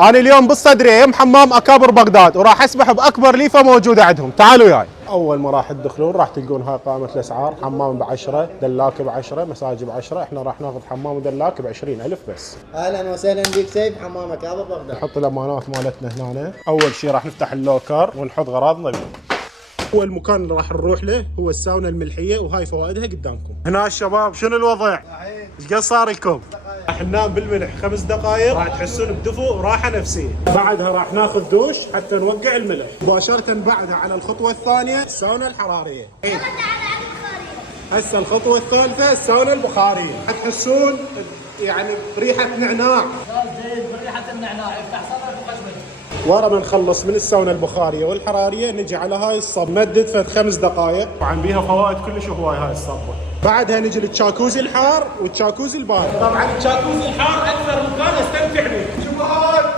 انا اليوم بالصدريه حمام اكابر بغداد، وراح اسبح باكبر ليفه موجوده عندهم. تعالوا وياي. اول ما راح تدخلون راح تلقون هاي قائمه الاسعار. حمام ب10، دلاك ب10، مساج ب10. احنا راح ناخذ حمام ودلاك ب20,000 بس. اهلا وسهلا بك سيف حمام اكابر بغداد. نحط الامانات مالتنا هنا. اول شيء راح نفتح اللوكر ونحط غراضنا بيه. هو المكان اللي راح نروح له هو الساونا الملحيه، وهاي فوائدها قدامكم. هنا الشباب شنو الوضع؟ ايش قد صار لكم؟ راح ننام بالملح 5 دقائق، راح تحسون بدفء وراحه نفسيه. بعدها راح ناخذ دوش حتى نوقع الملح. مباشره بعدها على الخطوه الثانيه الساونا الحراريه. هسه الخطوه الثالثه الساونا البخاريه. حتحسون يعني بريحه نعناع. جيد بريحه النعناع. افتح صدرك وخشمك. ورا ما نخلص من الساونا البخاريه والحراريه نجي على هاي الصب، نمدد فد 5 دقائق. طبعا بيها فوائد كلش هواي هاي الصبه. بعدها نجي للجاكوزي الحار والجاكوزي البارد. طبعا الجاكوزي الحار اكثر مكان استمتع به. شوفوا هاي